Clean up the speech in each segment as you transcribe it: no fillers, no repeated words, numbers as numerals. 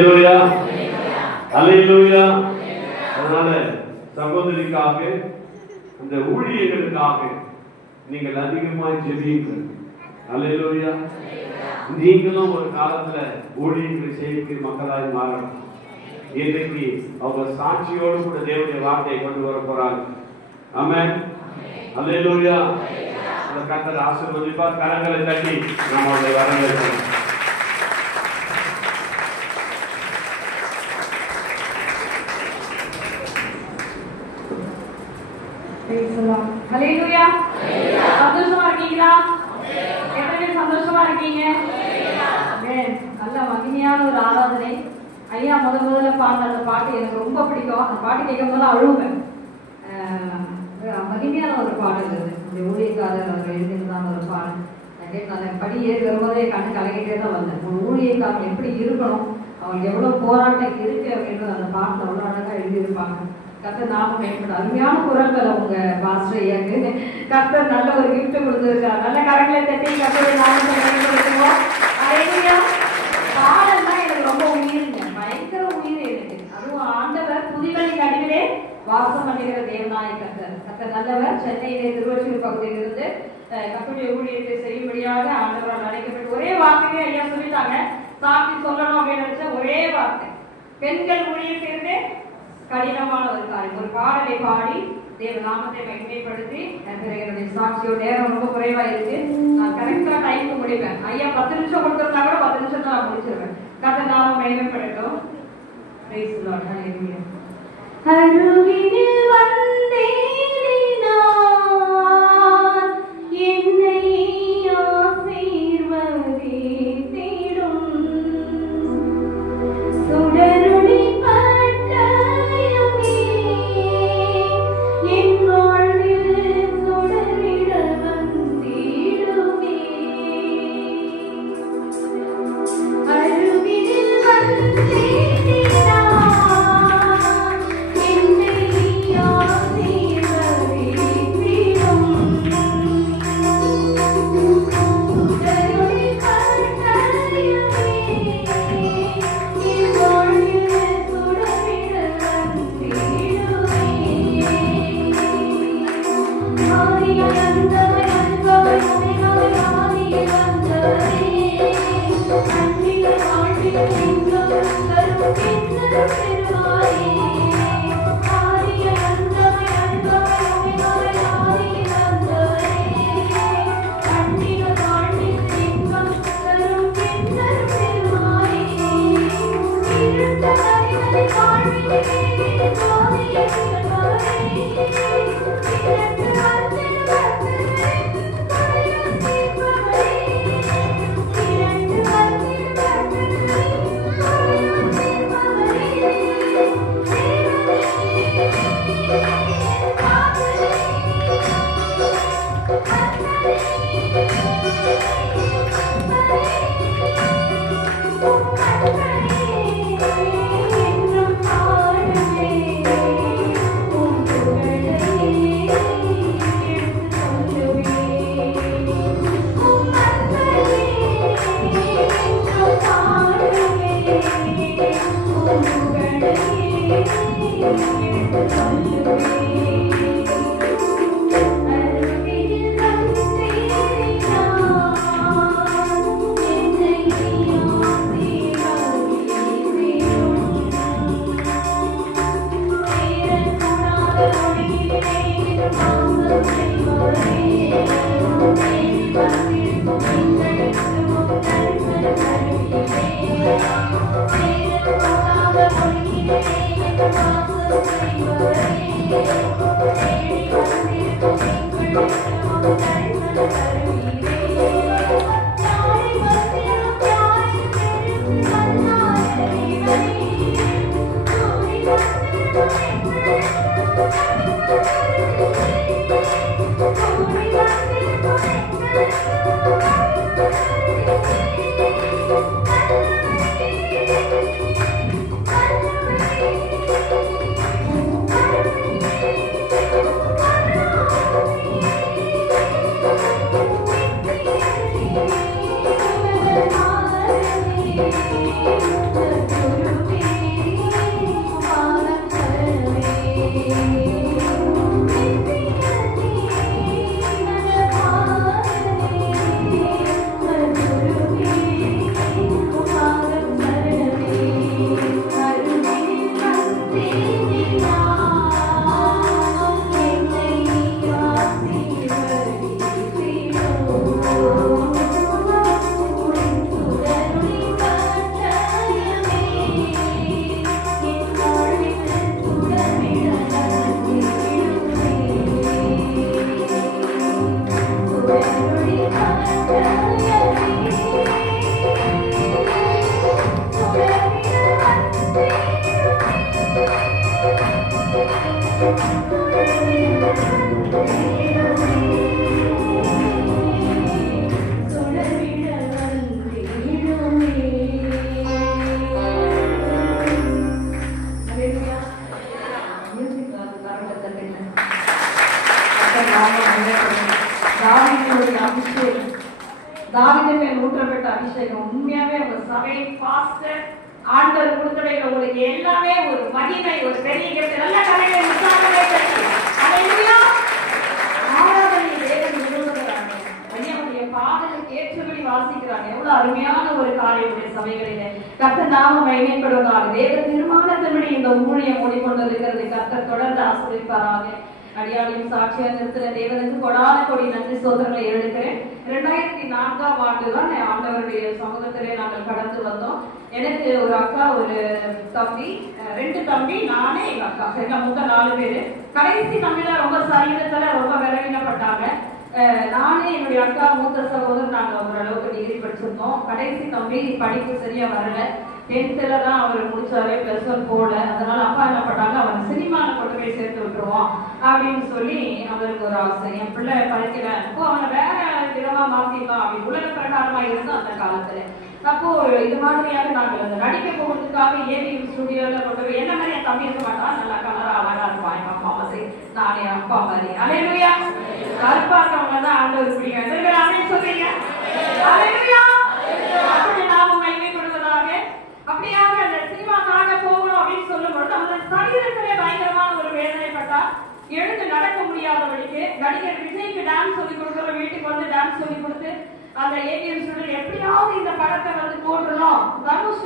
அல்லேலூயா அல்லேலூயா. அதனால சகோதரிக்காக இந்த ஊழியர்களுக்காக நீங்கள் அதிகமாக ஜெபியுங்கள். அல்லேலூயா. நீங்களும் ஒரு காலத்துல ஊழியர்களை செய்திக்கு மக்களாய் மாறணும். இன்றைக்கு அவங்க சாட்சியோடு கூட தேவனுடைய வார்த்தையை கொண்டு வர போறாங்க. ஆமென். அல்லேலூயா. அந்த கர்த்தர் ஆசீர்வதிப்பார். கரங்களை தட்டி நாம் அவரை வரவேற்கிறோம். ஹல்லேலூயா. சந்தோஷமா இருக்கீங்களா? எத்தனை சந்தோஷமா இருக்கீங்க? நல்ல மகிமையான ஒரு ஆராதனை. ஐயா முதல்ல பாடின அந்த பாட்டு எனக்கு ரொம்ப பிடிக்கும். அந்த பாட்டு கேட்கும் போது அழுவேன். மகிமையான ஒரு பாடல் அது. இந்த ஊழியக்காரர் அவர் எழுதினதான ஒரு பாடல். அந்த படி ஏறி வரும்போதே கண்ணு கலகிட்டே தான் வந்தேன். ஒரு ஊழியக்காரர் எப்படி இருக்கணும், அவங்களுக்கு எவ்வளவு போராட்டம் இருக்கு அப்படின்றது அந்த பாட்டில் அவ்வளோ அழகா எழுதியிருப்பாங்க. கர்த்தர் நாமம் மேம்படும். அருமையான குரல்கள் உங்க பாஸ்டர் ஐயாக்கு. கர்த்தர் நல்ல ஒரு கிஃப்ட் கொடுத்துருக்காரு. நல்ல கரங்களை தட்டி கர்த்தருடைய நாமத்தை மேம்படுத்துவோம். ஹல்லேலூயா. பாடல் தான் எனக்கு ரொம்ப உயிருங்க, பயங்கர உயிர் எனக்கு. அதுவும் ஆண்டவர் புதிகளின் நடுவிலே வாசம் பண்ணுகிற தேவனாய கர்த்தர். கர்த்தர் நல்லவர். சென்னையிலே திருவொற்றியூர் பகுதியிலிருந்து கர்த்தருடைய ஊழியத்தை செய்யும்படியாக ஆண்டவரால் அழைக்கப்பட்டு ஒரே வார்த்தையே ஐயா சொல்லிட்டாங்க. சாட்சி சொல்லணும் அப்படின்னு நினைச்ச ஒரே வார்த்தை, பெண்கள் ஊழியம் செய்து கடினமான ஒரு காரியம். ஒரு பாடலை பாடி தேவ நாமத்தை மகிமைப்படுத்தி என்னுடைய சாட்சியோட நேரம் ரொம்ப குறைவா இருக்கு. நான் கரெக்டா டைமுக்கு முடிப்பேன். ஐயா 10 நிமிஷம் கொடுத்துருந்தா கூட 10 நிமிஷம் தான் நான் முடிச்சிருவேன். கர்த்தர் நாமம் மகிமைப்படட்டும். Praise the Lord. ஹல்லேலூயா. அருகினில் வந்தேறினார் என்னை ஆசீர்வதித்திடும் சுடருளி தாவீது மேல் ஊற்றப்பட்ட அபிஷேகம் உண்மையாவே உங்க சபை பாஸ்டர் ஆண்டவர் கொடுத்தவைகள் உங்களுக்கு எல்லாமே ஒரு மகிமை, ஒரு பெரிய gift. நல்ல கலைகளை உற்சாகமே பெற்று ஹல்லேலூயா. ஆராதனை தேவன் விரும்புகிறாங்க. ஐயாவுடைய பாடலுக்கு ஏற்றபடி வாசிக்கிறாங்க. எவ்வளவு அருமையான ஒரு காலையுடைய சபைகளிலே கர்த்தர் நாமம் மகிமைப்படுவதாக. தேவ தீர்மானத்தின்படி இந்த ஊழியம் ஓடிக்கொண்டிருக்கிறது. கர்த்தர் தொடர்ந்து ஆசீர்வதிப்பாராக. அடியாளையும் சாட்சியா நிறுத்தின தேவனுக்கு கொடான கொடி நன்றி சோதரங்களை எழுதுகிறேன். 2004ஆம் ஆண்டுதான் ஆண்டவருடைய சமூகத்திலே நாங்கள் கடந்து வந்தோம். எனக்கு ஒரு அக்கா, ஒரு தம்பி, 2 தம்பி, நானே எங்க அக்கா, எங்க மொத்தம் 4 பேரு. கடைசி தம்பிதான் ரொம்ப சரீரத்துல ரொம்ப விலகினப்பட்டாங்க. நானே என்னுடைய அக்கா, மூத்த சகோதரர் நாங்க ஓரளவுக்கு டிகிரி படிச்சிருந்தோம். கடைசி தம்பி படிப்பு சரியா வரல. 10th தான் அவர் முடிச்சாரு, +1 போல. அதனால அப்பா என்ன பண்ணாங்க, அவன் சினிமாவில் கொண்டு போய் சேர்த்து விட்டுருவோம் அப்படின்னு சொல்லி அவருக்கு ஒரு ஆசை. என் பிள்ளை படிக்கிறேன், அப்போ அவனை வேற விதமா மாத்திக்கலாம் அப்படின்னு உலக பிரகாரமா இருந்தோம் அந்த காலத்துல. அப்போ இது மாதிரியாக நாங்கள் அந்த நடிக்க போகிறதுக்காக ஏவிஎம் ஸ்டுடியோல கொண்டு போய், என்ன மாதிரி என் தம்பி இருக்க மாட்டான், நல்லா கலரா அழகா இருப்பான் எங்க அப்பா மாதிரி, நானே அப்பா மாதிரி. ஹல்லேலூயா. கருப்பாக்கவங்க தான் ஆண்டவர் பிடிக்கும். அப்படின்னு சொல்றீங்க. ஹல்லேலூயா. அப்படி நாமும் மகிமைப்படுவதாக. அப்படியாக அந்த சினிமாக்காக போகணும் அப்படின்னு சொல்லும் பொழுது அந்த சரீரத்திலே பயங்கரமான ஒரு வேதனைப்பட்டா, எழுந்து நடக்க முடியாதபடிக்கு நடிகர் விஜய்க்கு டான்ஸ் சொல்லி கொடுக்குற, வீட்டுக்கு வந்து டான்ஸ் சொல்லி கொடுத்து அந்த ஏவிஎம் ஸ்டுடியோ எப்படியாவது இந்த படத்தை வந்து போட்டுறோம். தனுஷ்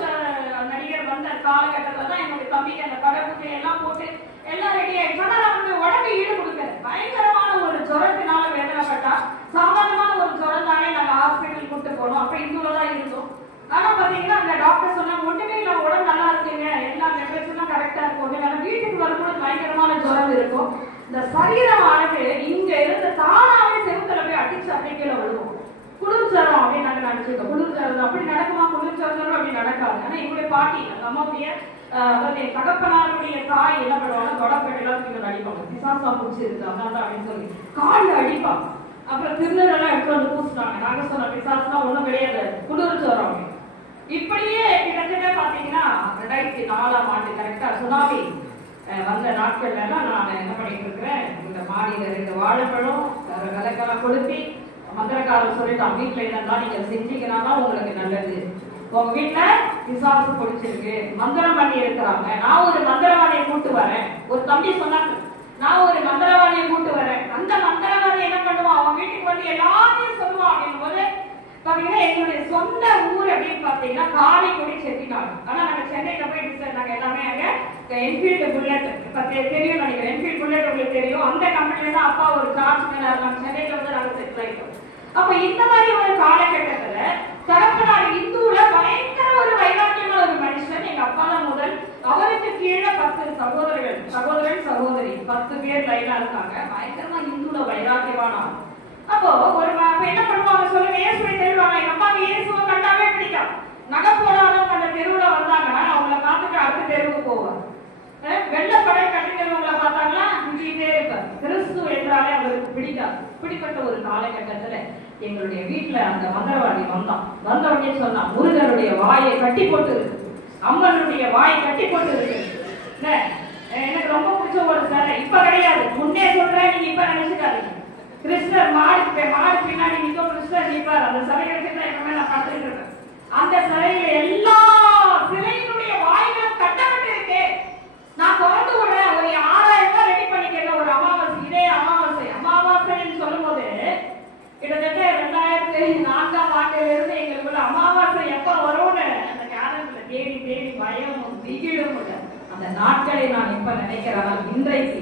நடிகர் வந்த காலகட்டத்தில் தான் என்னுடைய தம்பிக்கு அந்த படத்தை எல்லாம் போட்டு எல்லாம் ரெடி ஆயிடுச்சு. ஆனா அவனுடைய உடம்பு ஈடு கொடுக்கல. பயங்கரமான ஒரு ஜுரத்தினால வேதனைப்பட்டா. சாதாரணமான ஒரு ஜுரம் தானே, நாங்க ஹாஸ்பிட்டல் கூட்டு போனோம். அப்ப இந்துலதான் இருந்தோம். ஆனா பாத்தீங்கன்னா அந்த டாக்டர் சொன்னாங்க, ஒண்ணுமே இல்ல, உடம்பு நல்லா இருக்குங்க, எல்லா டெம்பரேச்சரும் கரெக்டா இருக்கும். ஆனா வீட்டுக்கு வரும்போது பயங்கரமான ஜுரம் இருக்கும். இந்த சரீரமானது இங்க இருந்து தானாவே செவுத்துல போய் அடிச்சு அப்படியே கீழே விழுவோம். குளிர் ஜுரம் அப்படின்னு நாங்க நினைச்சிருக்கோம். குளிர் ஜுரம் அப்படி நடக்குமா? குளிர் ஜுரம் அப்படி நடக்காது. ஆனா எங்களுடைய பாட்டி, அந்த அம்மாவுடைய தகப்பனாருடைய தாய் என்ன பண்ணுவாங்க, தொடப்பெல்லாம் கீழே அடிப்பாங்க. பிசாசா பிடிச்சிருக்கு அதனால அப்படின்னு சொல்லி காலில் அடிப்பாங்க. அப்புறம் திருநெல்லாம் எடுத்து வந்து பூசினாங்க. நாங்க சொன்ன பிசாசுனா ஒண்ணும் கிடையாது, குளிர் ஜுரம். இப்படியே கிட்டத்தட்ட பாத்தீங்கன்னா 2004ஆம் ஆண்டு கரெக்டா சுனாமி வந்த நாட்கள்ல எல்லாம் நான் என்ன பண்ணிட்டு இருக்கிறேன், இந்த மாடியில 2 வாழைப்பழம் விளக்கெல்லாம் கொளுத்தி மந்திரக்காரர் சொல்லிட்டான், வீட்டுல இதெல்லாம் நீங்க செஞ்சீங்கன்னா உங்களுக்கு நல்லது. உங்க வீட்டுல பிசாசு பிடிச்சிருக்கு, மந்திரம் பண்ணி இருக்கிறாங்க, நான் ஒரு மந்திரவாதியை கூட்டு வரேன். ஒரு தம்பி சொன்னாங்க, நான் ஒரு மந்திரவாதியை கூட்டு வரேன். அந்த மந்திரவாதி என்ன பண்ணுவான், அவன் வீட்டுக்கு வந்து எல்லாத்தையும் சொல்லுவான். அப்படின் போது பாத்தீங்கன்னா எங்களுடைய சொந்த ஊர் அப்படின்னு பாத்தீங்கன்னா காரைக்குடி செட்டிநாடு. ஆனா நாங்க சென்னையில போய் டிசைட், நாங்க எல்லாமே அங்க என்ஃபீல்டு புல்லட் தெரியும் நினைக்கிறேன். என்ஃபீல்டு புல்லட் உங்களுக்கு தெரியும். அந்த கம்பெனில தான் அப்பா ஒரு சார்ஜ் மேல இருக்காங்க. சென்னையில வந்து நாங்க செட்டில் ஆயிட்டோம். அப்ப இந்த மாதிரி ஒரு காலகட்டத்துல தகப்பனார் இந்துல பயங்கர ஒரு வைராக்கியமான ஒரு மனுஷன். எங்க அப்பா தான் முதல். அவருக்கு கீழே 10 சகோதரர்கள், சகோதரி 10 பேர் லைனா இருக்காங்க. பயங்கரமா இந்துல வைராக்கியமான. அப்போ ஒரு என்ன பண்ணுவாங்க சொல்லுங்க, இயேசுவை தேடுவாங்க. எங்க அம்மாவுக்கு இயேசுவை கண்டாவே பிடிக்கும். நகை போடாதவங்க அந்த தெருவுல வந்தாங்கன்னா அவங்கள பார்த்துட்டு அடுத்த தெருவுக்கு போவாங்க. வெள்ளப்படை கட்டினவங்களை பார்த்தாங்களா இங்கே இருப்பார். கிறிஸ்து என்றாலே அவருக்கு பிடிக்காது. பிடிப்பட்ட ஒரு காலகட்டத்துல எங்களுடைய வீட்டுல அந்த மந்திரவாதி வந்தான். வந்த உடனே சொன்னான், முருகனுடைய வாயை கட்டி போட்டு இருக்கு, அம்மனுடைய வாயை கட்டி போட்டு இருக்கு. எனக்கு ரொம்ப பிடிச்ச ஒரு சிலை. இப்ப கிடையாது, முன்னே சொல்றேன், நீங்க இப்ப நினைச்சுக்காதீங்க. கிருஷ்ணர் மாடு பின்னாடி நிற்கும், கிருஷ்ணர் நிற்பார். அந்த சிலையை வச்சுதான் எப்பவுமே நான் பார்த்துட்டு இருக்கேன். அந்த சிலையில எல்லா சிலையினுடைய வாய்களும் கட்டப்பட்டு இருக்கு. நான் திறந்து விடுறேன். ஒரு 6000 ரூபாய் ரெடி பண்ணிக்கிறேன். ஒரு அமாவாசை, இதே அமாவாசைன்னு சொல்லும் போது கிட்டத்தட்ட 2004ஆம் ஆண்டுல இருந்து எங்களுக்குள்ள அமாவாசை எப்ப வரும்னு அந்த கேலண்டர்ல தேடி பயமும் திகிலும் அந்த நாட்களை நான் எப்ப நினைக்கிறேன். இன்றைக்கு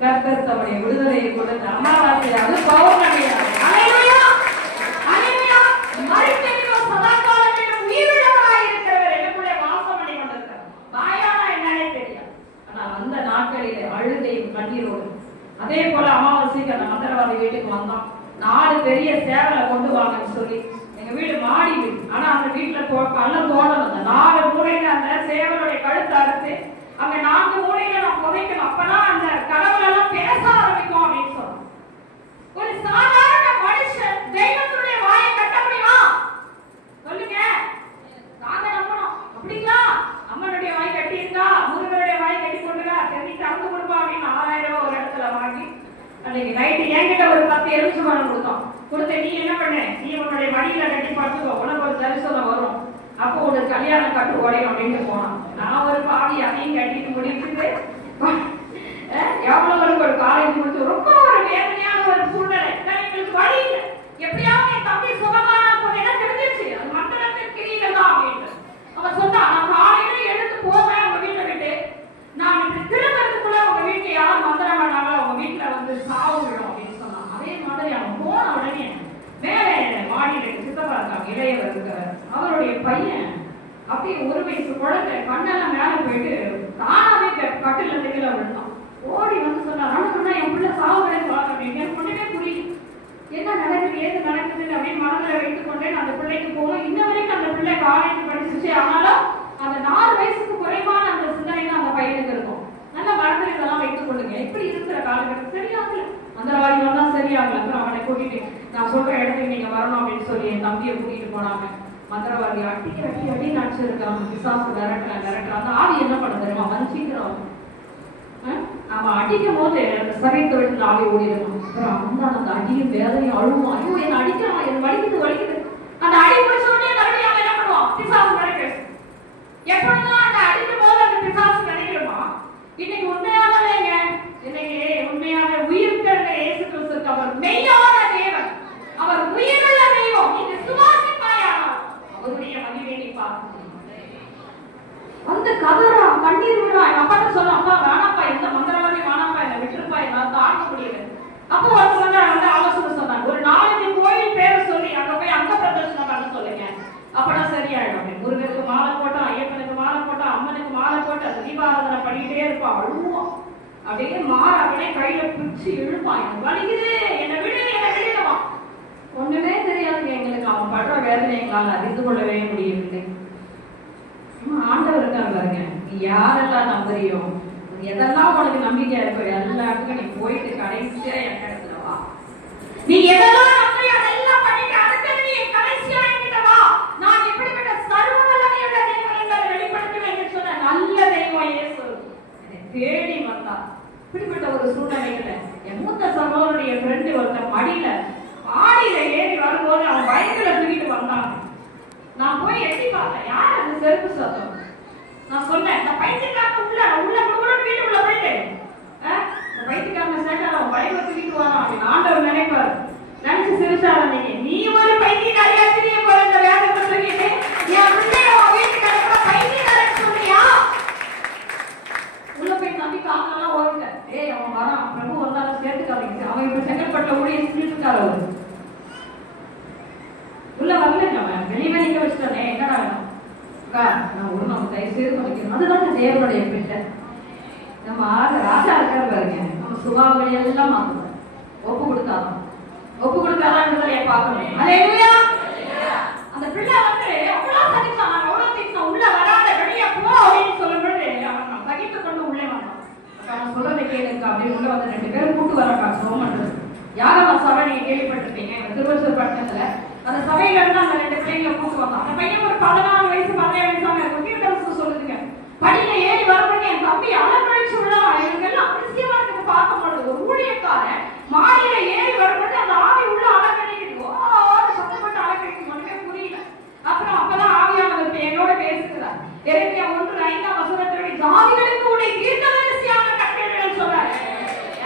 கர்த்தர் தம்முடைய விடுதலையை கொடுத்த அமாவாசை, அது பௌர்ணமியாக. ஹல்லேலூயா, ஹல்லேலூயா. மரித்தவரோ சதாகாலத்திலும் உயிருள்ளவராய் இருக்கிறவர் எனக்குள்ளே வாசம் பண்ணி கொண்டிருக்கிறார். வாயானா என்னன்னே தெரியாது. ஆனா அந்த நாட்களிலே அழுகையும் கண்ணீரோடு அதே போல அமாவாசைக்கு அந்த மந்திரவாதி வீட்டுக்கு வந்தான். 4 பெரிய சேவலை கொண்டு வாங்கன்னு சொல்லி. எங்க வீடு மாடி வீடு. ஆனா அந்த வீட்டுல பள்ளம் தோண்டணும். அந்த 4 மூலையில அந்த சேவலுடைய கழுத்தை அறுத்து வந்து அங்க 4 மூலையில நான் புதைக்கணும். அப்பதான் அந்த கடவுள் எல்லாம் பேச ஆரம்பிக்கும் அப்படின்னு சொல்றோம். ஒரு சாதாரண மனுஷன் தெய்வத்துடைய வாயை கட்ட முடியுமா? சொல்லுங்க. நாங்க நம்பணும். அப்படிங்களா? அம்மனுடைய வாய் கட்டி இருந்தா, முருகனுடைய வாய் கட்டி கொண்டுடா, சரி திறந்து கொடுப்பா அப்படின்னு 6000 ரூபாய் ஒரு இடத்துல வாங்கி அன்னைக்கு நைட்டு என்கிட்ட ஒரு 10 எலுமிச்சம்பழம் கொடுத்தோம். கொடுத்த நீ என்ன பண்ண? நீ உன்னுடைய மடியில கட்டி படுத்துக்கோ, உனக்கு ஒரு தரிசனம் வரும், அப்போ உனக்கு கல்யாணம் கட்டு உடையும் அப்படின்னு போனான். நான் ஒரு பாடி அதையும் கட்டிட்டு முடிச்சுட்டு எவ்வளவு ஒரு காலேஜ் முடிச்சு ரொம்ப ஒரு வேதனையான ஒரு சூழ்நிலை. எங்களுக்கு வழி இல்லை. எப்படியாவது என் தம்பி சுகமான எனக்கு தெரிஞ்சிருச்சு அது மண்டலத்தின் கிரிகள் தான் அப்படின்னு அவன் சொன்னான். நான் காலையில எடுத்து போவேன் உங்க வீட்டை விட்டு, நான் திருமணத்துக்குள்ள உங்க வீட்டுல யாரும் மந்திரம் பண்ணாங்களோ உங்க வீட்டுல வந்து சாவு விடும் அப்படின்னு சொன்னான். அதே மாதிரி அவன் போன உடனே மேலே மாடியில சித்தப்பா இருக்காங்க, இளையவர் இருக்கிறார், அவருடைய பையன் அப்படியே 1 வயசு குழந்தை கண்ணெல்லாம் மேல போயிட்டு தானாவே கட்டில இருந்து கீழே விழுந்தான். ஓடி வந்து சொன்னா என் பிள்ளை சாவு விடுவாங்க அப்படின்னு. எனக்கு ஒண்ணுமே புரியல, என்ன நடக்குது ஏது நடக்குதுன்னு அப்படின்னு மனதில் வைத்துக் கொண்டே அந்த பிள்ளைக்கு போகும். இன்ன வரைக்கும் அந்த பிள்ளை காலேஜ் படிச்சிருச்சு. ஆனாலும் அந்த 4 வயசுக்கு குறைவான அந்த சிந்தனை தான் அந்த பையனுக்கு இருக்கும். நல்ல மனதில் இதெல்லாம் வைத்துக் கொள்ளுங்க. இப்படி இருக்கிற காலகட்டம் சரியாகல, மந்திரவாதிகள் தான் சரியாகல. அப்புறம் அவனை கூட்டிட்டு நான் சொல்ற இடத்துக்கு நீங்க வரணும் அப்படின்னு சொல்லி என் தம்பியை கூட்டிட்டு போனாங்க. மந்திரவாதி அடி நடிச்சிருக்கான். பிசாசு விரட்டுறான். அந்த ஆவி என்ன பண்ண தெரியுமா? வஞ்சிக்கிறோம். அவன் அடிக்கும் போது அந்த சபை தொழில் ஆவி ஓடிடணும். அப்புறம் அந்த அடியும் வேதனையும் அழுவும். ஐயோ என்ன அடிக்கிறான், என் வலிக்குது. அந்த அடி முடிச்ச உடனே மறுபடியும் அவன் என்ன பண்ணுவான்? பிசாசு கிடைக்கு. எப்பொழுதும் அந்த அடிக்கும் போது அந்த பிசாசு கிடைக்கிறோமா? இன்னைக்கு உண்மையானவேங்க, இன்னைக்கு உண்மையான உயிர்த்தெழுந்த இயேசு கிறிஸ்து அவர் மெய்யான தேவன், அவர் உயிருள்ள தெய்வம். நீங்க சுவாசிப்பாயானால் அவருடைய மகிமையை நீ பார்க்க முடியும். அந்த கதறா கண்ணீர் விடுறா. எங்க அப்பாட்ட சொல்ல, அப்பா வேணாப்பா, எந்த மந்திரவாதி வேணாப்பா, என்ன விட்டுருப்பா, என்னால தாங்க முடியல. அப்போ ஒருத்தவங்க வந்து ஆலோசனை சொன்னாங்க, ஒரு 4 கோயில் பேரை சொல்லி அங்க போய் அங்க பிரதர்ஷனம் பண்ண சொல்லுங்க, அப்பதான் சரியாயிடும். முருகனுக்கு மாலை போட்டோம், ஐயப்பனுக்கு மாலை போட்டோம், அம்மனுக்கு மாலை போட்டு அந்த தீபாராதனை பண்ணிட்டே இருப்பான், அழுவான். அப்படியே அப்படியே கையில பிடிச்சு இழுப்பான். எனக்கு வலிக்குது, என்ன விடுவான். ஒண்ணுமே தெரியாது எங்களுக்கு. அவன் படுற வேதனை எங்களால் அறிந்து கொள்ளவே முடியவில்லை. ஆண்டவர் இருக்காரு பாருங்க, நீ யாரெல்லாம் நம்புறியோ, எதெல்லாம் உனக்கு நம்பிக்கையா இருக்கோ எல்லாத்துக்கும் நீ போயிட்டு கடைசியா என் இடத்துல வா. நீ எதெல்லாம் நம்புறியோ அதெல்லாம் பண்ணிட்டு அதுக்கு நீ கடைசியா என்கிட்ட வா. நான் எப்படிப்பட்ட சர்வ வல்லமையுள்ள தெய்வம் என்பதை வெளிப்படுத்துவேன் என்று சொன்ன நல்ல தெய்வம் இயேசு தேடி வந்தார். இப்படிப்பட்ட ஒரு சூழ்நிலையில என் மூத்த சகோதரனுடைய ஃப்ரெண்டு ஒருத்தர் மடியில ஆடியில ஏறி வரும்போது அவன் பைக்ல தூக்கிட்டு வந்தான். நான் போய் எட்டி பார்த்தேன், யார் அந்த செருப்பு சத்தம்? நான் சொன்னேன், இந்த பைத்தியக்காரன் உள்ள வீட்டுக்குள்ள போயிட்டு இந்த பைத்தியக்காரன் சேர்த்தா அவன் பைக்ல தூக்கிட்டு வரான் அப்படின்னு ஆண்டவர் நினைப்பாரு. நினைச்சு சிரிச்சாரு. நீ ஒரு பைத்தியக்காரியா தெரிய போற இந்த வேகத்தை தூக்கிட்டு என் பிள்ளைய வீட்டுக்கு அனுப்புற பைத்தியக்காரன் சொல்றியா? உள்ள போய் நம்பி காலெல்லாம் ஓடுங்க. அவன் வரான், பிரபு வந்தாலும் சேர்த்துக்காதீங்க. அவன் இப்ப செங்கல்பட்டுல ஊழிய செஞ்சுட்டு இருக்காரு. அவரு உள்ள வரலங்க, அவன் வெளியே நிக்க வச்சுட்டானே. என்னடா வேணும்? நான் ஒரு நம்ம தயவு செய்து படிக்கணும். அதுதாங்க தேவனுடைய பிள்ளை. நம்ம ராஜா இருக்கிற பாருங்க, நம்ம சுபாவங்களை எல்லாம் மாத்தணும். ஒப்பு கொடுத்தாதான் பார்க்கணும். அல்லேலூயா. அந்த பிள்ளை வந்து அவ்வளவு சகிச்சான். நான் எவ்வளவு திட்டம் உள்ள வராத வெளியே போ அப்படின்னு சொல்லும் பொழுது அவன் சகித்து கொண்டு உள்ளே வந்தான். அவன் சொல்றதை கேளுக்கா அப்படின்னு உள்ள வந்து 2 பேரும் கூட்டு வரக்கா சோம் பண்றது. யாகமா சபை நீங்க கேள்விப்பட்டிருப்பீங்க, திருவள்ளூர் பட்டணத்துல அந்த சபையில இருந்து அந்த 2 பிள்ளைங்களை கூட்டு வந்தான். அந்த பையன் ஒரு 14 வயசு 17 வயசாக இருக்கும். சொல்லுதுங்க, படியில ஏறி வரப்பட்டு என் தம்பி அலங்கழிச்சு உள்ளதான். எனக்கு எல்லாம் அதிசயமா இருக்கு பார்க்க முடியுது. ஒரு ஊழியக்காரன் மாடியில ஏறி வரப்பட்டு அந்த ஆவி உள்ள அலங்கழிக்குது. சத்தப்பட்டு அலங்கழிக்கு மட்டுமே புரியல. அப்புறம் அப்பதான் ஆவியானவர் என்னோட பேசுகிறார். எரேமியா 1:5 ஜாதிகளுக்கு உடைய தீர்க்கதரிசியான கட்டளைகள் சொல்றாரு.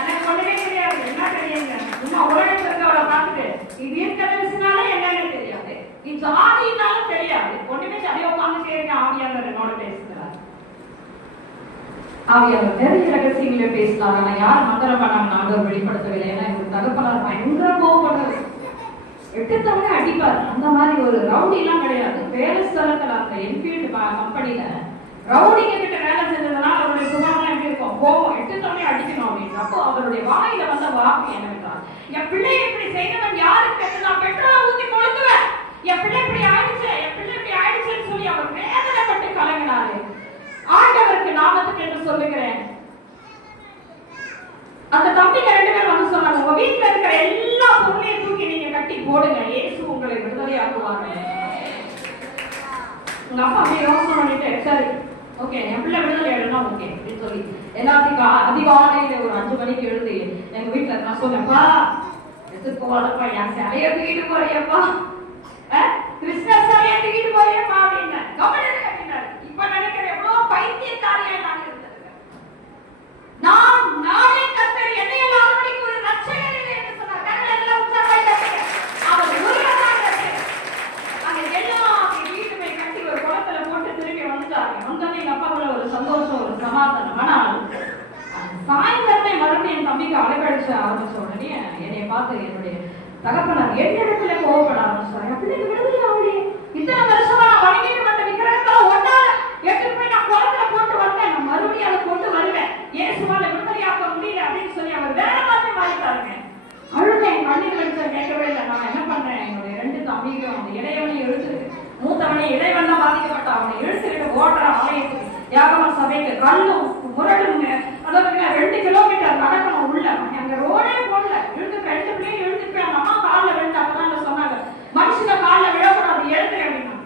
எனக்கு ஒண்ணுமே தெரியாது. என்ன தெரியுங்க, சும்மா உலகத்துல இருக்கவளை பார்த்துட்டு நீ தீர்க்கதரிசினால என்னன்னு தெரியாது, நீ ஜாதினாலும் தெரியாது. ஒண்ணுமே அப்படியே உட்கார்ந்து கேட்க ஆவியானவர் என்னோட பேசுகிறார். ஆவியானவர் நிறைய ரகசியங்களே பேசினாங்க. நான் யார் மந்திரம் பண்ணாங்க ஆண்டவர் வெளிப்படுத்தவில்லை. ஏன்னா எனக்கு தகப்பனார் பயங்கர கோவப்படுறது, எட்டுத்தவனே அடிப்பார். அந்த மாதிரி ஒரு ரவுடி எல்லாம் கிடையாது. வேலை ஸ்தலத்துல அந்த என்ஃபீல்டு கம்பெனில ரவுடிங்க கிட்ட வேலை செஞ்சதுனால அவருடைய சுபாவம் எப்படி இருக்கும்? கோவம், எட்டுத்தவனே அடிக்கணும் அப்படின்னு. அப்போ அவருடைய வாயில வந்த வாக்கு என்னவென்றால், என் பிள்ளை இப்படி செய்தவன் யாருக்கு நான் பெட்ரோலை ஊத்தி கொளுத்துவேன், என் பிள்ளை இப்படி ஆயிடுச்சுன்னு சொல்லி அவர் வேதனைப்பட்டு கலங்கினாரு. ஆண்டவருக்கு நாம காரணத்துக்கு என்று சொல்லுகிறேன். அந்த தம்பிங்க 2 பேரும் வந்து சொன்னாங்க, உங்க வீட்டுல இருக்கிற எல்லா பொருளையும் தூக்கி நீங்க கட்டி போடுங்க, இயேசு உங்களை விடுதலையாக்குவாங்க. உங்க அப்பா அப்படியே யோசனை பண்ணிட்டு, சரி ஓகே என் பிள்ளை விடுதலை ஆயிடுனா ஓகே அப்படின்னு சொல்லி எல்லாத்தையும் அதிகாலையில ஒரு 5 மணிக்கு எழுந்து எங்க வீட்டுல நான் சொன்னேன்ப்பா, எடுத்து போவாதப்பா, என் சிலைய தூக்கிட்டு போறியப்பா, கிருஷ்ண சிலைய தூக்கிட்டு போறியப்பா அப்படின்னு கவனிச்சு கட்டினாரு. இப்ப நினைக்கிறேன் எவ்வளவு பைத்தியக்காரியா நான் இருந்திருக்கேன். நான் நாளை கர்த்தர் என்னையெல்லாம் ஆளுமைக்கு ஒரு ரட்சகர் இல்லை என்று சொன்னார். கண்கள் எல்லாம் உற்சாகமாய் தட்டுங்க. அவர் ஒருவர்தான் ரட்சகர். அங்க எல்லாம் வீட்டுமே கட்டி ஒரு குளத்துல போட்டு திரும்பி வந்துட்டாங்க. வந்தோடனே எங்க அப்பாவுல ஒரு சந்தோஷம், ஒரு சமாதானம். ஆனால் சாயந்தரமே மறுபடியும் என் தம்பிக்கு அலைக்கழிச்சு ஆரம்பிச்ச உடனே என்னை பார்த்து என்னுடைய தகப்பனார் என்னிடத்துல கோவப்பட ஆரம்பிச்சாரு. அப்படி விடுதலை அவளே இத்தனை வருஷமா நான் வணங்கிட்டு வந்த விக்கிரகத்தால ஒன்னால எடுத்துட்டு போய் நான் குளத்துல போட்டு வந்தேன், நான் மறுபடியும் அதை கொண்டு வருவேன், இயேசுவால விடுதலையாக்க முடியல அப்படின்னு சொல்லி அவர் வேற மாதிரி மாறிட்டாருங்க. அழுதேன், கண்ணீர் வெளிச்சம் கேட்கவே இல்லை. நான் என்ன பண்றேன், என்னுடைய 2 தம்பிக்கும் அந்த இளையவனையும் இழுத்துருக்கு, மூத்தவனை இளைவன் தான் பாதிக்கப்பட்ட அவனை இழுத்துக்கிட்டு ஓடுற ஆலயத்துக்கு யாகம சபைக்கு கல்லும் முரடுங்க. அதாவது 2 கிலோமீட்டர் நடக்கணும் உள்ள, அங்க ரோடே போடல. இழுத்து 2 பிள்ளையும் இழுத்துட்டு அந்த அம்மா காலில் விழுந்து அப்பதான் சொன்னாங்க, மனுஷங்க காலில் விழக்கூடாது, எழுத்து அப்படின்னா.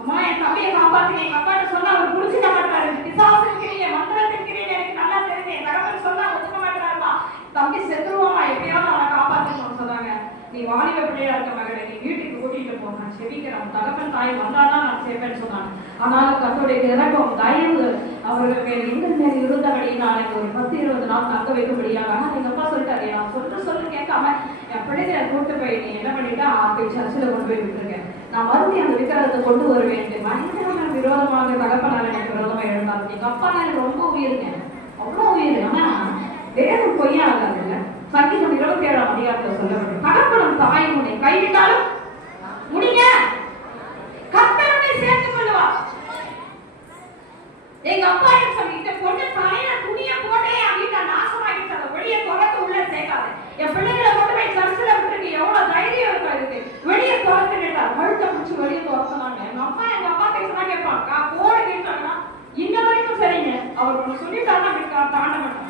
அம்மா என் தம்பியை காப்பாத்துங்க. எங்க அப்பாட்ட சொன்னா அவர் புடிச்சுக்க மாட்டாரு, பிசாசுக்கிறீங்க மந்திரத்திற்கிறீங்க, எனக்கு நல்லா தெரியுது. என் தகவல் சொன்னா ஒத்துக்க மாட்டாருமா, தம்பி செத்துருவாமா, எப்பயாவது அவனை காப்பாத்துக்கணும்னு சொன்னாங்க. நீ வாலிப பிள்ளையா இருக்க மகளை நீ வீட்டுக்கு கூட்டிட்டு போ, நான் செபிக்கிறேன், தகப்பன் தாய் வந்தாதான் நான் சேர்ப்பேன்னு சொன்னாங்க. ஆனாலும் கர்த்தருடைய இறக்கம் தயவு அவர்களுக்கு எங்கள் மேல் இருந்தபடி நான் ஒரு 10-20 நாள் தங்க வைக்கும்படியாக. ஆனா எங்க அப்பா சொல்லிட்டாரு, நான் சொல்லு கேட்காம என் பிள்ளைகளை கூட்டு போய் நீ என்ன பண்ணிட்டா போய் சர்ச்சில் கொண்டு போய் விட்டுருக்கேன், நான் மறுபடியும் அந்த விக்கிரகத்தை கொண்டு வருவேன். பயங்கரமான விரோதமாக தகப்பனால எனக்கு விரோதமா எழுந்தாரு. எங்க அப்பா எனக்கு ரொம்ப உயிருங்க, அவ்வளவு உயிர். ஆனா வேறு பொய்யா இருக்காதுல்ல. சங்கீதம் 27ஆம் அதிகாரத்தில் சொல்லப்படும், தகப்பனும் தாய் உன்னை கைவிட்டாலும் முடிங்க கர்த்தருடைய சேர்த்துக் கொள்ளுவார். எங்க அப்பா என்ன சொல்லிட்டு, பொண்ணு தலையில துணிய போட்டே என் வீட்டை நாசமாகிட்டு அதை வெளியே துறக்க உள்ள சேர்க்காது, என் பிள்ளைகளை கொண்டு போய் சர்ச்சில் விட்டுருக்கு, எவ்வளவு தைரியம் இருக்கா இருக்கு, வெளியே துறக்க கேட்டார், கழுத்தை பிடிச்சி வெளியே துறக்கலாங்க. எங்க அப்பா பேசுனா கேட்பாங்க, போடு கேட்டாங்கன்னா இன்ன வரைக்கும் சரிங்க, அவர் ஒண்ணு சொல்லிட்டாருன்னா தாண்ட மாட்டாங்க.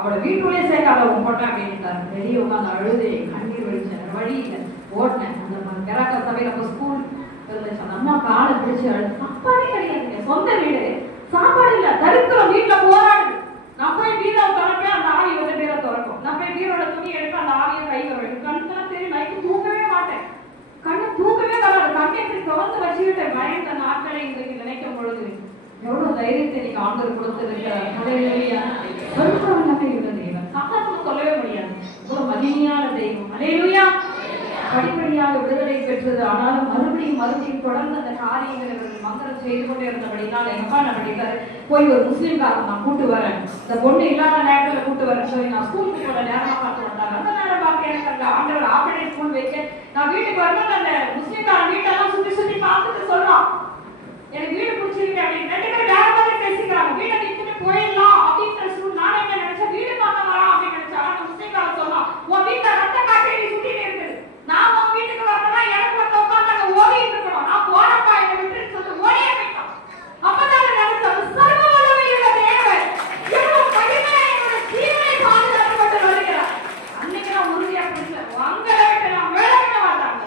அவளை வீட்டுள்ளே சேர்க்காத உன் போட்டா அப்படின்ட்டாரு. வெளியே உட்காந்து அழுது கண்ணீர் வடிச்சேன், வழி இல்லை ஓடினேன். அந்த கராக்கா சபையில அப்ப ஸ்கூல் இருந்துச்சு, அந்த அம்மா காலை பிடிச்சு அழுது, சாப்பாடே கிடையாது, சொந்த வீடு சாப்பாடு இல்ல, தரித்திரம் வீட்டுல போராடு. நான் போய் பீரோவை திறப்பேன், அந்த ஆவி வந்து பீரோ திறக்கும், நான் போய் பீரோட துணி எடுத்து அந்த ஆவியை கை வரும், கண்ணெல்லாம் தெரியும், நைட்டு தூக்கவே மாட்டேன், கண்ணு தூக்கவே வராது, கண்ணை இப்படி திறந்து வச்சுக்கிட்டு பயந்த நாட்களை இன்றைக்கு நினைக்கும் பொழுது எவ்வளவு தைரியத்தை இன்னைக்கு ஆண்டவர் கொடுத்திருக்கிறார். சாதாரணம் சொல்லவே முடியாது, இவ்வளவு மகிமையான தெய்வம். அல்லேலூயா. படிப்படியாக விடுதலை பெற்றது. ஆனாலும் மறுபடியும் தொடர்ந்து அந்த காரியங்களை மந்திரம் செய்து கொண்டே இருந்தபடினால் எங்க அப்பா என்ன பண்ணிட்டாரு, போய் ஒரு முஸ்லீம்காரன் நான் கூட்டு வரேன், இந்த பொண்ணு இல்லாத நேரத்துல கூட்டு வரேன் சொல்லி நான் ஸ்கூலுக்கு போன நேரமா பார்த்து வந்தாங்க. அந்த நேரம் பார்க்க எனக்கு அந்த ஆண்டவர் ஆப்பரே ஸ்கூல் வைக்க நான் வீட்டுக்கு வரும்போது அந்த முஸ்லீம்காரன் வீட்டெல்லாம் சுத்தி பார்த்துட்டு சொல்றான், எனக்கு வீடு பிடிச்சிருக்கு அப்படின்னு. 2 பேரும் வேற மாதிரி பேசிக்கிறாங்க, வீட்டை நிறுத்திட்டு போயிடலாம் அப்படின்ற சூழ். நான் என்ன நினைச்சேன், வீடு பார்க்க வரலாம் அப்படின்னு நினைச்சேன். ஆனா முஸ்லீம்காரன் சொன்னான், உன் வீட்டை ரத்த காட்டி சுத்திட்டு இருக்குது, நான் உன் வீட்டுக்கு வரணும்னா எனக்கு வந்து உட்காந்து அங்க ஓடிட்டு இருக்கணும், நான் போறப்பா என்னை விட்டுன்னு சொல்லிட்டு ஓடியே போயிட்டான். அப்பதான் நினைச்சேன், சர்வ வல்லமையுள்ள தேவன் எவ்வளவு மகிமையா என்னோட ஜீவனை பாதுகாக்கப்பட்டு வருகிறார். அன்னைக்கு நான் உறுதியா பிடிச்சேன், உங்களை விட்டு நான் விலகிட மாட்டாங்க.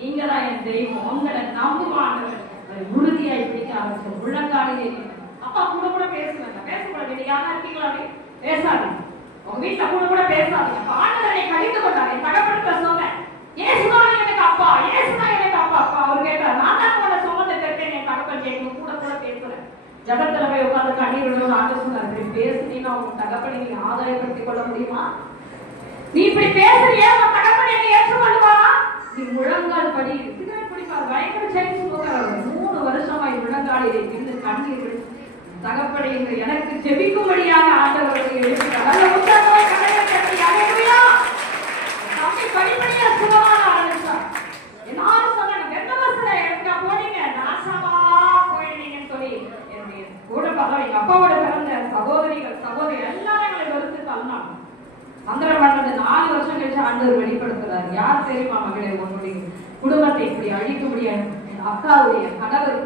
நீங்க தான் என் தெய்வம், உங்களை நம்புவாண்டவர் உறுதியாய் பிடிக்க ஆரம்பிச்சோம். உள்ளங்காலிலே அப்பா கூட பேசுவேன், பேசக்கூடாது, நீங்க யாரா இருக்கீங்களா பேசாதீங்க, உங்க வீட்டுல கூட பேசாதீங்க. ஆண்டவரை கடிந்து கொண்டார். என் தகப்பனுக்கு சொன்னேன், ஏசுதான் எனக்கு அப்பா, ஏசுதான் எனக்கு அப்பா. அவர் கேட்டார், நான் தான் உங்களை சொன்னதை கேட்டேன். என் தகப்பன் கேட்கணும், கூட பேசுறேன். ஜபத்துல போய் உட்காந்து கண்ணீர் விடணும். ஆண்டவர் சொன்னார், இப்படி பேசுனீங்கன்னா உங்க தகப்பனை நீங்க ஆதாயப்படுத்திக் கொள்ள முடியுமா? நீ இப்படி பேசுறியே, உன் தகப்பனை நீ ஏற்றுக்கொள்ளுவானா? நீ முழங்கால் படி சிகரெட் பிடிப்பார், பயங்கர செஞ்சு போகிறார். 3 வருஷமாய் முழங்காலிலே இருந்து கண்ணீர் விடு தகப்பனை எனக்கு ஜெபிக்கும்படியாக ஆண்டவரை எழுப்பினார். தம்பி படிப்படியா சுகமான ஆரம்பிச்சார். எல்லாரும் சொன்னாங்க, வெள்ளவசல எடுக்க போனீங்க, நாசமா போயிடுவீங்கன்னு சொல்லி என்னுடைய கூட பார்த்தா எங்க அப்பாவோட பிறந்த சகோதரி எல்லாரும் எங்களை வெறுத்து தள்ளினாங்க. மந்திரம் பண்ணது 4 வருஷம் கழிச்சு ஆண்டவர் வெளிப்படுத்துறாரு. யார் தெரியுமா மகளே, உன்னுடைய குடும்பத்தை இப்படி அழிக்க முடியாது. அக்காவுடைய கணவர்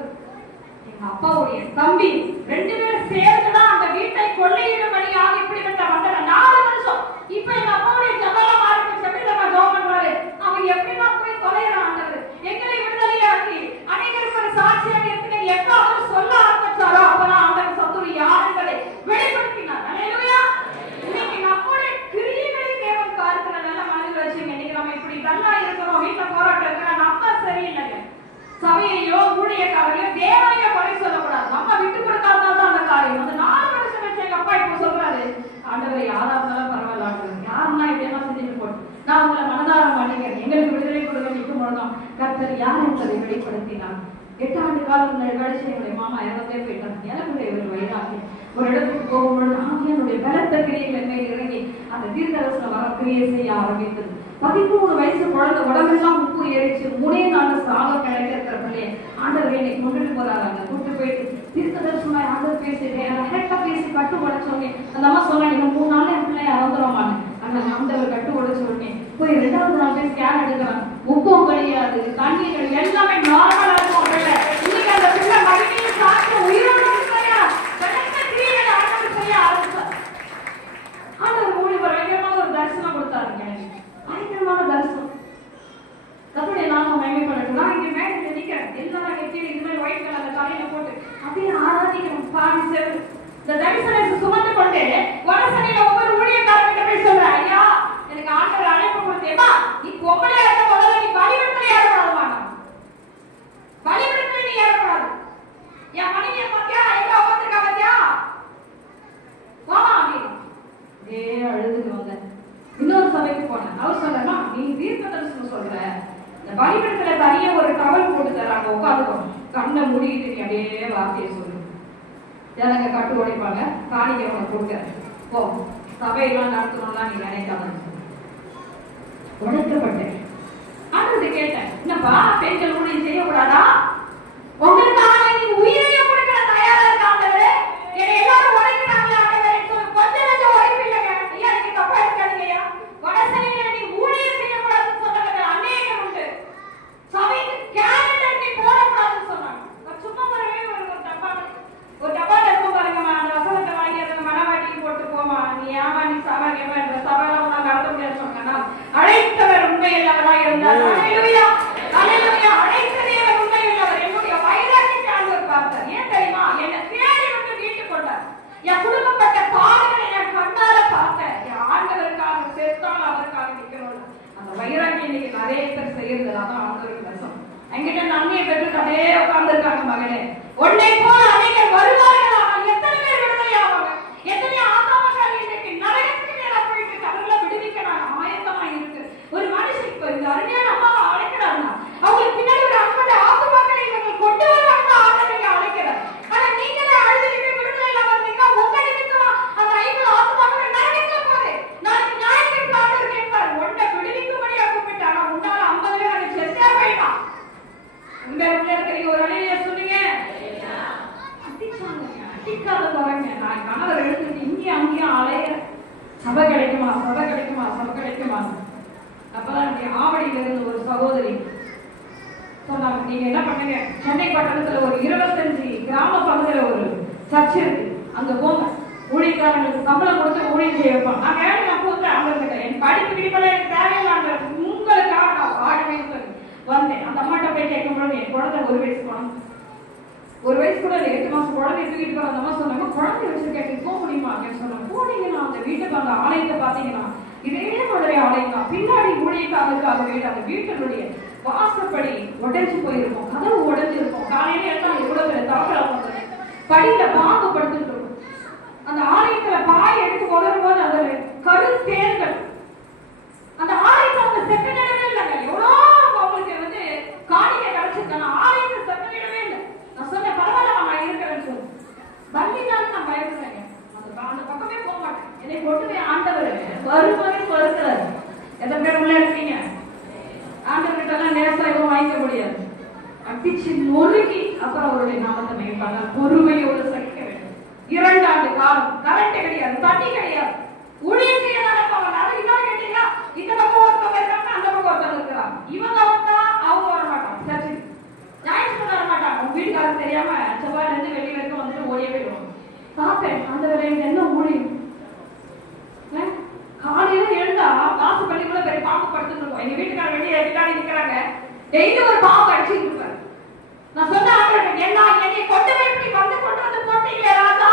எங்க அப்பாவுடைய தம்பி 2 பேரும் சேர்ந்துதான் அந்த வீட்டை கொள்ளையிடும்படியாக இப்படிப்பட்ட மண்டல 4 வருஷம். இப்ப எங்க அப்பாவுடைய ஜபலாம் மாறிட்டு செப்பிதமா ஜோம் பண்றாரு. அவன் எப்படிதான் போய் தொலைறான் ஆண்டவர். எங்களை விடுதலையாக்கி அநேகருக்கு ஒரு சாட்சியாக இருக்கிற எப்ப அவர் சொல்ல ஆரம்பிச்சாரோ அப்பதான் ஆண்டவர் சத்துரு யார் என்பதை வெளிப்படுத்தினார். அல்லேலூயா. இன்னைக்கு நம்முடைய கிரியைகளை தேவன் பார்க்கிற நல்ல மனதில் வச்சுங்க. இன்னைக்கு நம்ம இப்படி நல்லா இருக்கிறோம், வீட்டுல போராட்டம் இருக்கிற நம்ம சரியில்லைங்க. சபையையோ ஊழியக்காரையோ தேவனையோ குறை சொல்லக்கூடாது. நம்ம விட்டு கொடுக்காததான் அந்த காரியம். அந்த 4 வருஷம் வச்சு எங்க அப்பா இப்ப சொல்றாரு, ஆண்டவரை யாரா இருந்தாலும் பரவாயில்ல ஆண்டவர், யாருன்னா இப்படியெல்லாம் செஞ்சுட்டு போட்டு நான் உங்களை மனதார மாட்டேங்கிறேன், எங்களுக்கு விடுதலை கொடுக்க நிற்கும் பொழுதும் கர்த்தர் யார் என்பதை வெளிப்படுத்தினார். 8 ஆண்டு காலம் கழிச்சு என்னுடைய மாமா இறந்தே போயிட்டாங்க. எனக்கு ஒரு வயதாகி ஒரு இடத்துக்கு போகும்பொழுது ஆவியானுடைய பலத்த கிரியைகள் மேல் இறங்கி அந்த தீர்க்கதரிசன வர கிரியை செய்ய ஆரம்பித்தது. 13 வயசு குழந்தை உடம்பெல்லாம் உப்பு ஏறிச்சு. 3 நாள் சாக கிடைக்கிற பிள்ளைய ஆண்டவர் என்னை கொண்டுட்டு போறாங்க. கூட்டு போயிட்டு தீர்க்கதரிசனா ஆண்டவர் பேசிட்டேன், கரெக்டா பேசி கட்டு உடைச்சோடனே அந்த அம்மா சொன்னாங்க, இன்னும் 3 நாள் என் பிள்ளைய இறந்துருவாங்க. அந்த ஆண்டவர் கட்டு உடைச்சோடனே போய் 2வது நாள் போய் ஸ்கேன் எடுக்கிறாங்க. உப்பும் கிடையாது, தண்ணி கிடையாது, எல்லாமே நார்மலா இருக்கும். இன்னைக்கு அந்த பிள்ளை மறுபடியும் சாப்பிட்டு உயிரோடு ஆண்டவர் மூடி பயங்கரமான ஒரு தரிசனம் கொடுத்தாருங்க. எனக்கு பயங்கரமான தரிசனம். கர்த்தருடைய நாமம் மகிமைப்படட்டும். நான் இங்க மேல நிக்கிறேன், எல்லாரும் கீழே இந்த மாதிரி ஒயிட் கலர்ல தலையில போட்டு அப்படியே ஆராதிக்கிறோம். பாடி சேரு இந்த தரிசனத்தை சுமந்து கொண்டு வடசனையில ஒவ்வொரு ஊழியக்காரர்கிட்ட போய் சொல்றேன், ஐயா எனக்கு ஆண்டவர் அழைப்பு கொடுத்தேமா, நீ பொம்பளையா இருக்க முதல்ல நீ பலிபீடத்துல ஏறக்கூடாது, பலிபீடத்துல நீ ஏறக்கூடாது. என் மனைவியை பாத்தியா எங்க உட்காந்துருக்கா பாத்தியா வாமா அப்படின்னு அழுதுக்கு வந்தேன். இன்னொரு சபைக்கு போனேன். அவர் சொல்றா, நீ தீர்க்க தரிசனம் சொல்ற, இந்த பலிபீடத்துல தனியா ஒரு டவல் போட்டு தராங்க, உட்காந்துக்கோ, கண்ணை மூடிக்கிட்டு நீ அப்படியே வார்த்தையை சொல்லு. ஜனங்க கட்டு உடைப்பாங்க, காணிக்கை உனக்கு கொடுக்குறேன், போ, சபையெல்லாம் நடத்தணும்லாம் நீ நினைக்காத. உடைக்கப்பட்டேன். ஆண்டு கேட்டேன், என்னப்பா பெண்கள் ஊழியம் செய்யக்கூடாதா? உங்களுக்காக நீ உயிரையும் கொடுக்கிற தயாரா இருக்காண்டவரே, என்னை எல்லாரும் உடைக்கிறாங்களே ஆண்டவரே, கொஞ்சம் கொஞ்சம் உழைப்பு இல்லைங்க ஐயா, நீங்க தப்பா இருக்காதீங்கய்யா. வடசனையில நீ ஊழியம் செய்யக்கூடாதுன்னு சொன்னவங்க அநேகம் உண்டு. சபைக்கு கேலண்டர் நீ போடக்கூடாதுன்னு சொன்னாங்க. சும்மா வரவே ஒரு டப்பால இருக்கும் பாருங்கம்மா, அந்த வசனத்தை வாங்கி அதை மனவாட்டிக்கு போட்டு போமா, நீ ஏமா நீ சாமானியமா இந்த சபையெல்லாம் உனக்கு நடத்த முடியாது சொன்னா, அழைத்தவர் உண்மையில்லவராக இருந்தார். அல்லேலூயா, அல்லேலூயா. அழைத்ததே உண்மையுள்ளவர். என்னுடைய வைராக்கியத்தை ஆண்டவர் பார்த்தார். ஏன் தெரியுமா? என்னை தேடி வந்து வீட்டுக்கு கொண்டார். என் குடும்பப்பட்ட பாடுகளை நான் கண்ணால பார்த்தேன். என் ஆண்டவருக்காக செத்தால் அவருக்காக நிற்கணும். அந்த வைராக்கியம் இன்னைக்கு நிறைய பேர் செய்யறது. அதான் ஆண்டவருக்கு ரசம். என்கிட்ட நன்மையை பெற்று அதே உட்கார்ந்துருக்காங்க. மகனே, உன்னை போல அநேகர் வருவார்கள், ஆனால் எத்தனை பேர் விடுதலையாவாங்க? எத்தனை ஆத்மாக்கள் இன்னைக்கு நரகத்துக்கு நேரா போயிட்டு கடவுளை விடுவிக்க நான் ஆயத்தமா இருக்கு. ஒரு மனுஷன் இப்ப இந்த அருமையான அம்மாவை அழைக்கிறாருன்னா அவங்களுக்கு பின்னாடி ஒரு 50 ஆத்மாக்களை இவங்க கொண்டு வருவாங்க. ஆண்டவரை அழைக்கிறார். ஆனா நீங்களே அழுதுகிட்டு விடுதலையில வந்தீங்கன்னா உங்க நிமித்தமா அந்த 50 ஆத்மாக்களை நரகத்துல போகுது. நாளைக்கு ஞாயிற்றுக்கிழமை ஆண்டவர் கேட்பார், உன்னை விடுவிக்கும்படியா கூப்பிட்டு, ஆனா உன்னால 50 பேர் அங்க செத்தே போயிட்டான். உங்க இருக்கிறீங்க ஒரு அலையில சொன்னீங்க, அடிக்காத வரங்க. நான் கணவர் எடுத்துட்டு இங்கேயும் அங்கேயும் அலைய, சபை கிடைக்குமா சபை கிடைக்குமா சபை கிடைக்குமா. அப்பதான் ஆவடியில இருந்து ஒரு சகோதரி சொன்னாங்க, நீங்க என்ன பண்ணுங்க, சென்னை பட்டணத்துல ஒரு 25 கிராம பகுதியில ஒரு சர்ச் இருக்கு, அங்க போங்க, ஊழியக்காரங்களுக்கு சம்பளம் கொடுத்து ஊழியம் செய்ய வைப்பாங்க. நான் வேலை நான் கூப்பிட்டேன், அவங்க என் படிப்பு கிடிப்பெல்லாம் எனக்கு தேவையில்லை, உங்களுக்காக நான் வாழவே வந்தேன். அந்த அம்மாட்ட போய் கேட்கும்போது என் குழந்தை 1 வயசு குழந்தை, 1 வயசு கூட 8 மாசம் குழந்தை தூக்கிட்டு போற. அந்த அம்மா சொன்னாங்க, குழந்தை வச்சிருக்கேன் போக முடியுமா அப்படின்னு சொன்னாங்க. போனீங்கன்னா அந்த வீட்டுக்கு அந்த ஆலயத்தை பாத்தீங்கன்னா இதே மாதிரி ஆலயம் தான். பின்னாடி ஊழியக்காரருக்காக வீடு, அந்த வீட்டினுடைய வாசப்படி உடைஞ்சு போயிருக்கும், கதவு உடைஞ்சு இருக்கும். காலையில எல்லாம் எவ்வளவு பேர் தாக்கல படியில பாகப்படுத்திட்டு இருக்கும். அந்த ஆலயத்துல பாய் எடுத்து உணரும் போது அதுல கருத்தேர்கள். அந்த ஆலயத்தை அவங்க செப்பனிடவே இல்லைங்க. எவ்வளவு அவங்களுக்கு வந்து காணிக்கை கிடைச்சிருக்காங்க, ஆலயத்தை செப்பனிடவே இல்லை. நான் சொன்னேன், பரவாயில்ல நான் இருக்கிறேன்னு சொல்லு. பள்ளிதான் நான் பயப்படுறேங்க, அந்த பக்கமே போக மாட்டேன். என்னை கொண்டு ஆண்டவர் வருவதையும் வருகிறார். எத்தனை பேர் உள்ள இருக்கீங்க? ஆண்டவர்கிட்ட எல்லாம் நேரா எதுவும் வாங்கிக்க முடியாது. அடிச்சு நொறுக்கி அப்புறம் அவருடைய நாமத்தை மேய்ப்பாங்க. பொறுமையோடு சகிக்க வேண்டும். 2 ஆண்டு காலம் கரண்ட் கிடையாது, தண்ணி கிடையாது, ஊழியம் செய்ய நடப்பாங்க. அதை இன்னொரு கேட்டீங்களா, இந்த பக்கம் ஒருத்தவங்க இருக்காங்க, அந்த பக்கம் ஒருத்தவங்க இருக்கிறாங்க. இவங்க வந்தா அவங்க வர மாட்டாங்க, சர்ச்சை ஞாயிற்றுக்கிழமை வர மாட்டாங்க. உங்க வீட்டுக்கு ஊழியக்காரர் தெரியாம செவ்வாயில இருந்து வெளியே வரைக்கும் வந்துட்டு ஓடியே போயிடுவாங்க. பார்த்தேன் ஆண்டவரே என்ன ஊழியம். காலையில எழுந்தா காசு பள்ளிக்குள்ள பெரிய பாம்பு படுத்துட்டு இருக்கோம். எங்க வீட்டுக்காரர் வெளியே பின்னாடி நிக்கிறாங்க. டெய்லி ஒரு பாம்பு அடிச்சுட்டு இருப்பாரு. நான் சொன்ன எல்லாம் என்னை கொண்டு போய் இப்படி கொண்டு வந்து போட்டீங்களே ராஜா,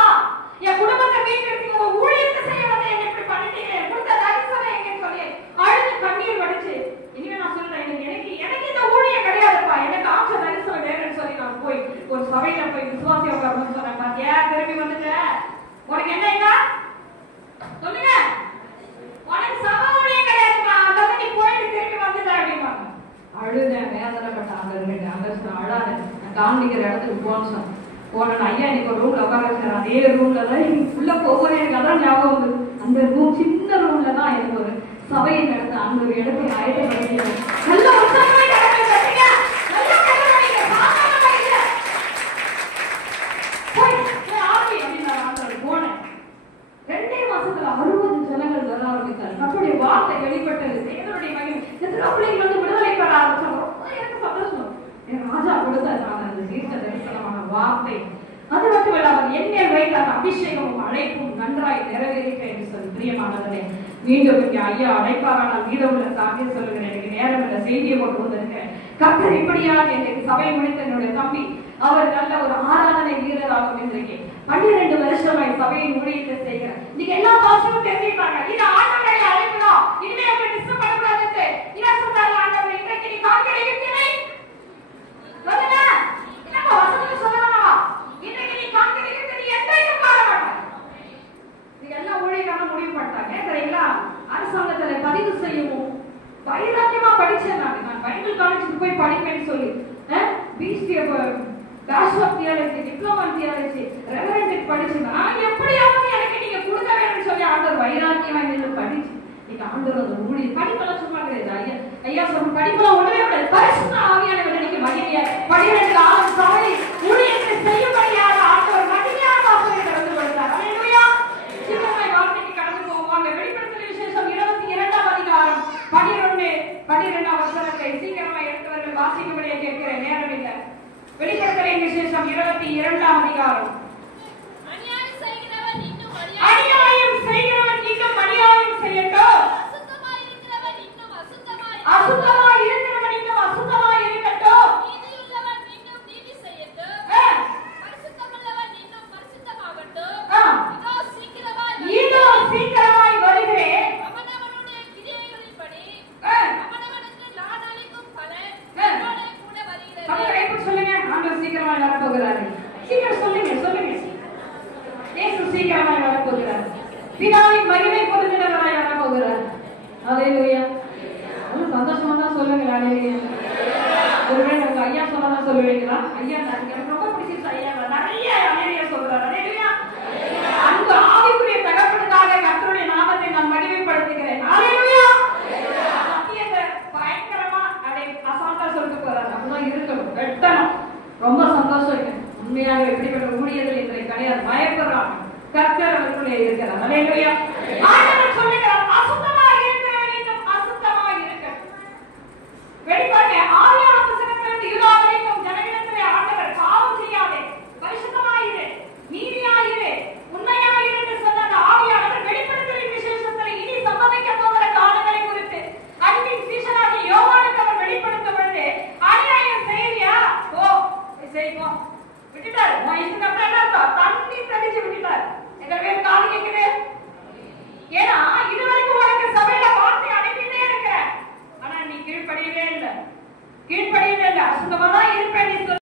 என் குடும்பத்தை மீட்டெடுத்து உங்க ஊழியத்தை செய்ய வந்து என்ன இப்படி பண்ணிட்டீங்க, கொடுத்த தரிசனம் எங்கன்னு சொல்லி அழுது கண்ணீர் வடிச்சு, இனிமே நான் சொல்றேன் எனக்கு இந்த ஊழியம் கிடையாதுப்பா, எனக்கு ஆட்ச தரிசனம் வேணும்னு சொல்லி நான் போய் ஒரு சபையில போய் விசுவாசி உட்கார்ந்து சொன்னேன். பாத்தியா திரும்பி வந்துட்ட, உனக்கு என்ன சொல்லுங்க, உனக்கு சபை ஊழியம் கிடையாதுப்பா, அதான் நீ போயிட்டு திரும்பி வந்துட்ட அப்படிம்பாங்க. அழுதேன், வேதனைப்பட்ட அங்க அழாத காமிக்கிற இடத்துக்கு போனோம். போன ஐயா இன்னைக்கு ஒரு ரூம்ல உட்கார வச்சாரு. அதே ரூம்ல தான் உள்ள போகும்போது எனக்கு அதான் ஞாபகம் வந்து, அந்த ரூம் சின்ன ரூம்ல தான் எனக்கு ஒரு சபையை நடத்த அந்த ஒரு இடத்தை ஆயத்தப்படுத்தினேன். நல்ல உற்சாகமே நடக்குங்க, நல்ல கல்யாணம் சாதாரணமா இல்ல. போய் ஆர்மி அப்படின்னு நான் போனேன். 2 மாசத்துல 60 ஜனங்கள் வர ஆரம்பித்தார். கர்த்தருடைய வார்த்தை வெளிப்பட்டது. தேவனுடைய மகிமை எத்தனை பிள்ளைகள் வந்து விடுதலை பெற ஆரம்பிச்சாங்க. எனக்கு சந்தோஷம். என் ராஜா கொடுத்தார் அந்த தீர்க்க தரிசனமான வார்த்தை. அது மட்டும் இல்லாமல் என்னை வைத்த அந்த அபிஷேகமும் அழைப்பும் நன்றாய் நிறைவேறிட்ட என்று சொல்லி பிரியமானவர்களே, மீண்டும் இங்கே ஐயா அழைப்பாரானால் மீதமுள்ள சாத்திய சொல்லுகிறேன். எனக்கு நேரம் இல்லை, செய்தியை கொண்டு வந்திருக்கிறேன். கர்த்தர் இப்படியாக எனக்கு சபை முடித்த என்னுடைய தம்பி, அவர் நல்ல ஒரு ஆராதனை வீரராக இருந்திருக்கேன். 12 வருஷமாய் சபையின் ஊழியத்தை செய்கிறேன். நீங்க எல்லா பாசமும் தெரிஞ்சுட்டாங்க. இது ஆண்டவருடைய அழைப்புதான், இனிமே அவங்க டிஸ்டர்ப் பண்ணக்கூடாது. இதான் சொல்றாங்க ஆண்டவர், இன்றைக்கு நீ காண்கிற இருக்கிறேன் சொல்லுங்க, என்னப்பா வசனம் சொல்லணுமா, இன்றைக்கு நீ காண்கிற இருக்கிறது என்றைக்கும் காண மாட்டாங்க. நீங்க எல்லா ஊழியக்காரங்களும் முடிவு பண்ணிட்டாங்க சரிங்களா, அரசாங்கத்துல பதிவு செய்யவும் வைராக்கியமா படிச்சேன். நான் பைபிள் காலேஜுக்கு போய் படிப்பேன்னு சொல்லி bachelor of theology, diploma in theology, reverend படிச்சேன். எப்படியாவது எனக்கு நீங்க கொடுக்க வேணும்னு சொல்லி ஆண்டவர் வைராக்கியமா இருந்து படிச்சு நீங்க ஆண்டவர் அந்த ஊழி படிப்பெல்லாம் சும்மா கிடையாது. ஐயா சொல்ற படிப்பெல்லாம் ஒண்ணுமே கிடையாது. பரிசுத்த ஆவியானவர் நீங்க மகிமையா 12 ஆண்டு சபை ஊழியத்தை செய்யும்படியாக ஆண்டவர் மகிமையான வாசலை திறந்து கொடுத்தார். அல்லேலூயா. சீக்கிரமாய் வார்த்தைக்கு கடந்து போவாங்க. வெளிப்படுத்தல் விசேஷம் 22ஆம் அதிகாரம் 12ஆம் வசனத்தை சீக்கிரமாய் எடுத்தவர்கள் வாசிக்கும்படியே கேட்கிறேன், நேரம் இல்லை. வெளிப்படுத்தல் விசேஷம் 22ஆம் அதிகாரம். அநியாயம் செய்கிறவன் இன்னும் அநியாயம் செய்யட்டும், அசுத்தமாய் இருக்கிறவன் இன்னும் அசுத்தமாய் இருக்கட்டும், நீதியுள்ளவன் இன்னும் நீதி செய்யட்டும், பரிசுத்தமுள்ளவன் இன்னும் பரிசுத்தமாகட்டும். இதோ சீக்கிரமாய் வருகிறேன். அவனவனுடைய கிரியைகளின்படி அவனவனுக்கு நான் அளிக்கும் பலன் என்னோட கூட வருகிறது. சொல்லுங்க, ஆண்டவர் சீக்கிரமாய் வரப்போகிறாரு. சீக்கிரம் சொல்லுங்க. இயேசு சீக்கிரமாய் வரப்போகிறார். பிதாவின் மகிமை பொருந்தினவராய் வரப்போகிறார். அல்லேலூயா. சந்தோஷமா தான் சொல்லுங்களா? அல்லேலூயா. ஒருவேளை உங்க ஐயா சொன்னதான் சொல்லுவீங்களா? ஐயா எனக்கு ரொம்ப பிடிச்சிருச்சு, ஐயா நிறைய அல்லேலூயா சொல்றாரு. அல்லேலூயா. அந்த ஆவிக்குரிய தகப்பனுக்காக கர்த்தருடைய நாமத்தை நான் மகிமைப்படுத்துகிறேன். அல்லேலூயா. சத்தியத்தை பயங்கரமா அப்படியே அசால்ட்டா சொல்லிட்டு போறாரு. அப்படிதான் இருக்கணும், வெட்டணும். ரொம்ப சந்தோஷம். உண்மையாக எப்படிப்பட்ட ஊழியர்கள் இன்றைக்கு கிடையாது, பயப்படுறாங்க. கர்த்தர் அவர்களுடைய இருக்கிறார். அல்லேலூயா. ஆண்டவர் சொல்லுகிறார், அசுத்தமாய் இருக்கிறவன் இன்னும் அசுத்தமாய் இருக்கட்டும். வெளிப்பாடு 6ஆம் வசனத்திலிருந்து 20 வரைக்கும் ஜனங்களிடத்திலே ஆண்டவர் பாவம் செய்யாதே, பரிசுத்தமாயிரு, நீதியாயிரு, உண்மையாயிரு என்று சொன்ன அந்த ஆவியானவர் வெளிப்படுத்தலின் விசேஷத்தில் இனி சம்பவிக்க போகிற காலங்களை குறித்து அன்பின் சீஷனாகிய யோவானுக்கு அவர் வெளிப்படுத்தும் பொழுது, அநியாயம் செய்தியா செய்வோம் விட்டுட்டாரு. இதுக்கப்புறம் என்ன அர்த்தம்? தண்ணி தெளிச்சு விட்டுட்டாரு. எங்க பேர் காது கேட்குது. ஏன்னா இதுவரைக்கும் உனக்கு சபையில வார்த்தை அனுப்பிட்டே இருக்கிற, ஆனா நீ கீழ்ப்படியவே இல்லை. அசுத்தமா தான் இருப்பேன்.